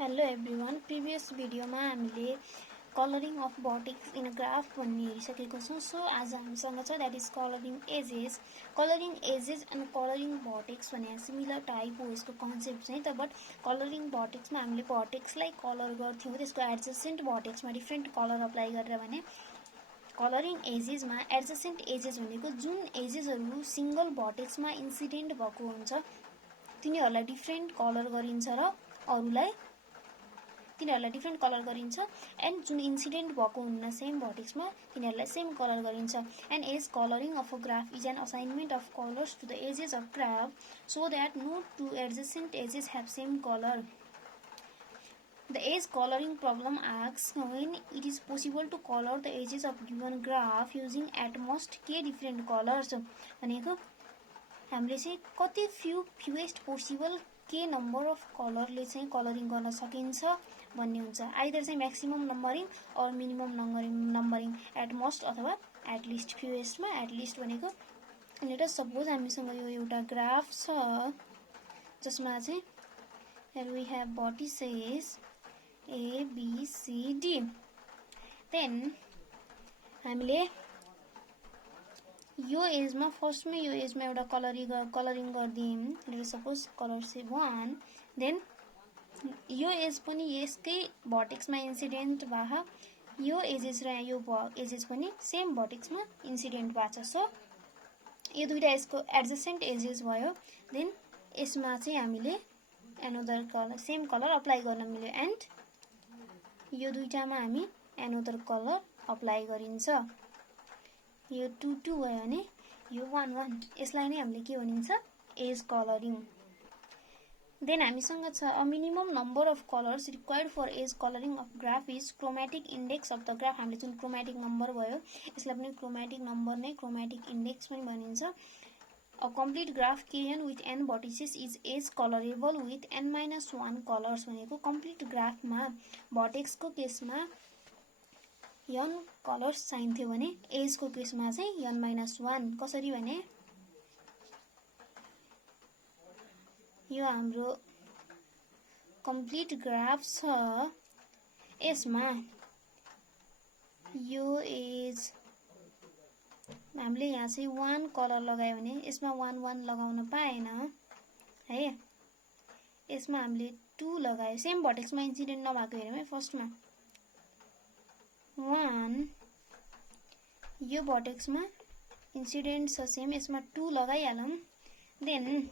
Hello everyone. Previous video मा हामीले colouring of vertex in a graph भन्ने हेरिसकेको छौं. सो आज हामीसँग छ that is colouring edges. Colouring edges and colouring vertex भने सिमिलर टाइप हो यसको कन्सेप्ट चाहिँ. त बट कलरिङ भर्टेक्समा हामीले भर्टेक्सलाई कलर गर्थ्यौं, त्यसको एडजसेन्ट भर्टेक्समा डिफरेन्ट कलर अप्लाई गरेर. भने कलरिङ एजेसमा एडजसेन्ट एजेस भनेको जुन एजेसहरु सिंगल भर्टेक्समा इन्सिडेन्ट भएको हुन्छ तिनीहरुलाई डिफरेन्ट कलर गरिन्छ र अरुलाई तिनीहरुलाई डिफरेन्ट कलर गरिन्छ. एन्ड जुन इन्सिडेन्ट भएको हुन्न सेम भर्टेक्समा तिनीहरुलाई सेम कलर गरिन्छ. And edge colouring of a graph is an assignment of colours to the edges of graph so that no two adjacent edges have same colour. The edge coloring problem asks when it is possible to color the edges of given graph using at most k different colors. भनेको हामीले चाहिँ कति fewest possible के number of कलरले चाहिँ colouring गर्न सकिन्छ भन्ने हुन्छ. आइदर चाहिँ maximum numbering or minimum numbering at most अथवा एट लिस्ट. फ्यूएस्टमा एट लिस्ट भनेको लेट अस सपोज हामीसँग यो एउटा ग्राफ छ जसमा चाहिँ here we have vertices A B C D. then हामीले यो एजमा फर्स्टमा यो एजमा एउटा कलरिङ गर्दियौं. Let us suppose colour say 1. Then यो एज पनि यसकै भर्टेक्समा इन्सिडेन्ट भए यो एजेस र यो एजेस पनि सेम भर्टेक्समा इन्सिडेन्ट भएको छ. सो यो दुईटा यसको एडजसेन्ट एजेस भयो. देन यसमा चाहिँ हामीले another colour same colour apply गर्न मिल्यो. एन्ड यो दुईटामा हामी एनोदर कलर अप्लाई गरिन्छ. यो 2 2 भयो भने यो 1 1. यसलाई नै हामीले के भनिन्छ एज कलरिङ. देन हामीसँग छ a minimum number of colours required for edge colouring of graph is chromatic index of the graph. हामीले जुन क्रोमेटिक नम्बर भयो यसलाई पनि क्रोमेटिक नम्बर नै क्रोमेटिक इन्डेक्स पनि भनिन्छ. A complete graph kn with n vertices is edge colorable with n-1 colors. भनेको complete ग्राफमा भर्टेक्सको केसमा n कलर्स चाहिन्थ्यो भने एजको केसमा चाहिँ n-1. कसरी भने यो हाम्रो कम्प्लिट ग्राफ छ यसमा यो एज हामीले यहाँ चाहिँ 1 कलर लगायो भने यसमा 1 1 लगाउन पाएन है. यसमा हामीले 2 लगायो सेम भर्टेक्समा इन्सिडेन्ट नभएको हेरौँ है. फर्स्टमा 1 यो भर्टेक्समा इन्सिडेन्ट छ सेम यसमा 2 लगाइहालौं. देन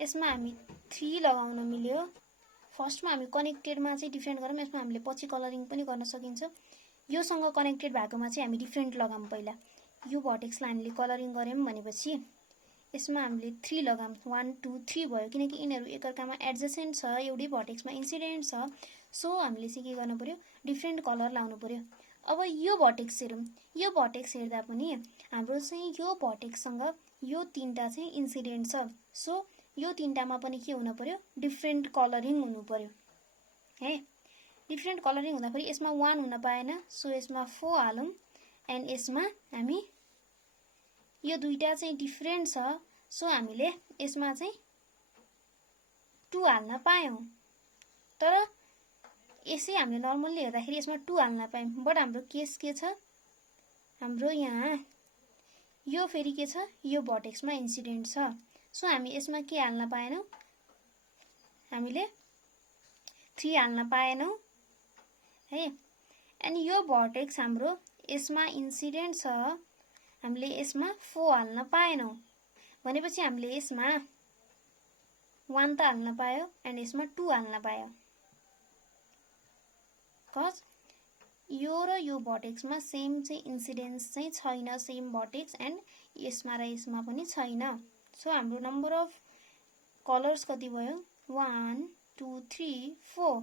यसमा हामी 3 लगाउन मिल्यो. फर्स्टमा हामी कनेक्टेडमा चाहिँ डिफरेन्ट गरौँ. यसमा हामीले पछि कलरिङ पनि गर्न सकिन्छ. योसँग कनेक्टेड भएकोमा चाहिँ हामी डिफरेन्ट लगाम. पहिला यो भर्टेक्सलाई हामीले कलरिङ गर्यौं भनेपछि यसमा हामीले 3 लगाम. 1 2 3 भयो किनकि यिनीहरु एकअर्कामा एडजसेन्ट छ एउटै भर्टेक्समा इन्सिडेन्ट छ. सो हामीले चाहिँ के गर्न पर्यो डिफरेन्ट कलर लाउनु पर्यो. अब यो भर्टेक्स हेरौं. यो भर्टेक्स हेर्दा पनि हाम्रो चाहिँ यो भर्टेक्ससँग यो तीनटा चाहिँ इन्सिडेन्ट छ. सो यो तीनटामा पनि के हुन पर्यो डिफरेन्ट कलरिङ हुनु पर्यो है. डिफरेन्ट कलरिङ हुँदा फेरि यसमा 1 हुन पाएन. सो यसमा 4 हालौं. एन्ड यसमा हामी यो दुईटा चाहिँ डिफरेन्ट छ. सो हामीले यसमा चाहिँ 2 हाल्न पायौं. तर यसै हामीले नर्मली हेर्दाखेरि यसमा 2 हाल्न पायौं. बट हाम्रो केस के छ हाम्रो यहाँ यो फेरि के छ यो भर्टेक्समा इन्सिडेन्ट छ. सो हामी यसमा के हाल्न पाएनौं हामीले 3 हाल्न पाएनौं है. अनि यो भर्टेक्स हाम्रो यसमा इन्सिडेन्ट छ हामीले यसमा 4 हाल्न पाएनौं भनेपछि हामीले यसमा 1 त हाल्न पायो एन्ड यसमा 2 हाल्न पायो. कज यो र यो भर्टेक्समा सेम चाहिँ इन्सिडेन्स चाहिँ छैन सेम भर्टेक्स एन्ड यसमा र यसमा पनि छैन. सो हाम्रो नम्बर अफ कलर्स कति भयो 1 2 3 4.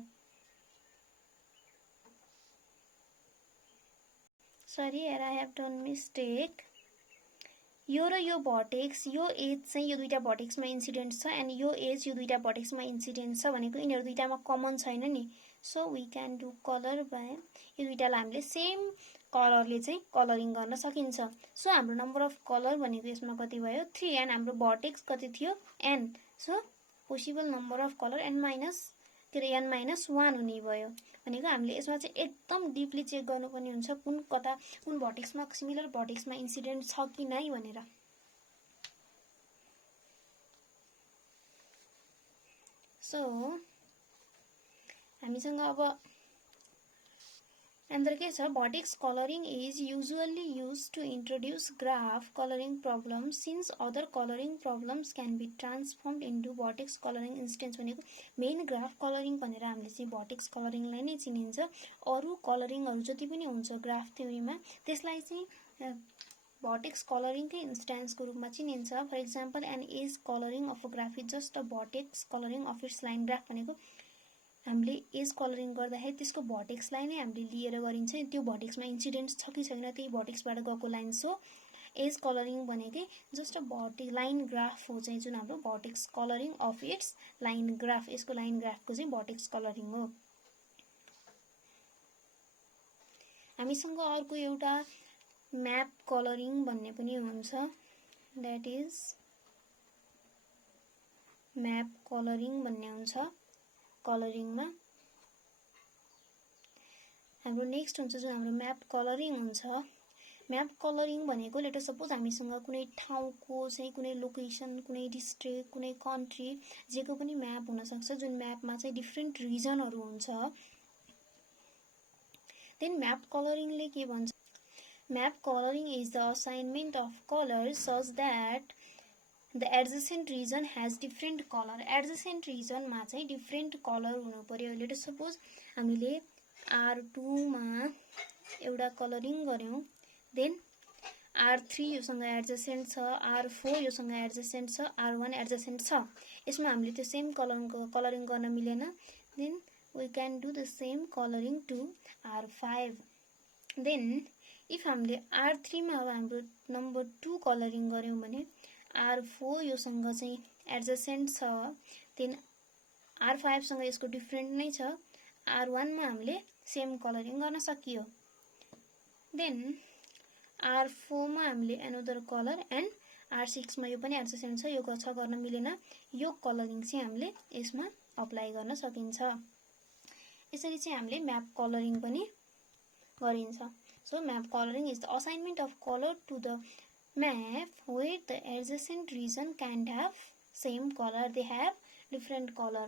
Sorry, here I have done mistake. यो र यो भर्टेक्स यो एज चाहिँ यो दुईटा भर्टेक्समा इन्सिडेन्ट छ एन्ड यो एज यो दुईटा भर्टेक्समा इन्सिडेन्ट छ भनेको यिनीहरु दुईटामा कमन छैन नि. So we can do colour by यो दुईटालाई हामीले सेम कलरले चाहिँ कलरिङ गर्न सकिन्छ. सो हाम्रो नम्बर अफ कलर भनेको यसमा कति भयो 3 एन्ड हाम्रो भर्टेक्स कति थियो n. So possible number of colour n - के अरे n-1 हुने भयो भनेको हामीले यसमा चाहिँ एकदम डिपली चेक गर्नुपर्ने हुन्छ कुन भर्टेक्समा सिमिलर भर्टेक्समा इन्सिडेन्ट छ कि नै भनेर। सो हामीसँग अब एन्सर के छ, vertex colouring is usually used to introduce graph colouring problem since other colouring problems can be transformed into vertex colouring instance भनेको मेन ग्राफ कलरिङ भनेर हामीले चाहिँ भर्टेक्स कलरिङलाई नै चिनिन्छ। अरू कलरिङहरू जति पनि हुन्छ ग्राफ थ्योरीमा त्यसलाई चाहिँ भर्टेक्स कलरिङकै इन्स्टेन्सको रूपमा चिनिन्छ। For example an edge colouring of a graph is just a vertex colouring of its line graph भनेको हामीले एज कलरिङ गर्दाखेरि त्यसको भर्टेक्सलाई नै हामीले लिएर गरिन्छ, त्यो भर्टेक्समा इन्सिडेन्ट्स छ कि छैन त्यही भर्टेक्सबाट गएको लाइन। सो एज कलरिङ भनेकै just a vertex line graph हो चाहिँ जुन हाम्रो vertex colouring of its line graph, यसको लाइन ग्राफको चाहिँ भर्टेक्स कलरिङ हो। हामीसँग अर्को एउटा म्याप कलरिङ भन्ने पनि हुन्छ, द्याट इज म्याप कलरिङ भन्ने हुन्छ। कलरिङमा हाम्रो नेक्स्ट हुन्छ जुन हाम्रो म्याप कलरिङ हुन्छ। म्याप कलरिङ भनेको लेट सपोज हामीसँग कुनै ठाउँको चाहिँ कुनै लोकेसन, कुनै डिस्ट्रिक्ट, कुनै कन्ट्री जेको पनि म्याप हुनसक्छ जुन म्यापमा चाहिँ डिफ्रेन्ट रिजनहरू हुन्छ। देन म्याप कलरिङले के भन्छ, map colouring is the assignment of colour such that the adjacent region has different colour. Adjacent रिजनमा चाहिँ डिफ्रेन्ट कलर हुनु पर्यो। लेट सपोज हामीले R2 मा एउटा कलरिङ गर्यौं, देन R3 योसँग एडजेसेन्ट छ, R4 योसँग एडजेसेन्ट छ, R1 एडजेसेन्ट छ, यसमा हामीले त्यो सेम कलरिङ गर्न मिलेन, then we can do the same colouring to R5। Then if हामीले R3 मा अब हाम्रो नम्बर 2 कलरिङ गर्यौं भने R4 योसँग चाहिँ एडजेसेन्ट छ, देन R5 सँग यसको डिफ्रेन्ट नै छ, R1 मा हामीले सेम कलरिङ गर्न सकियो। देन R4 मा हामीले एनोदर कलर एन्ड R6 मा यो पनि एडजेसेन्ट छ, यो छ गर्न मिलेन, यो कलरिङ चाहिँ हामीले यसमा अप्लाई गर्न सकिन्छ। यसरी चाहिँ हामीले म्याप कलरिङ पनि गरिन्छ। So map colouring is the assignment of colour to the map where the adjacent region can't have same color, they have different color।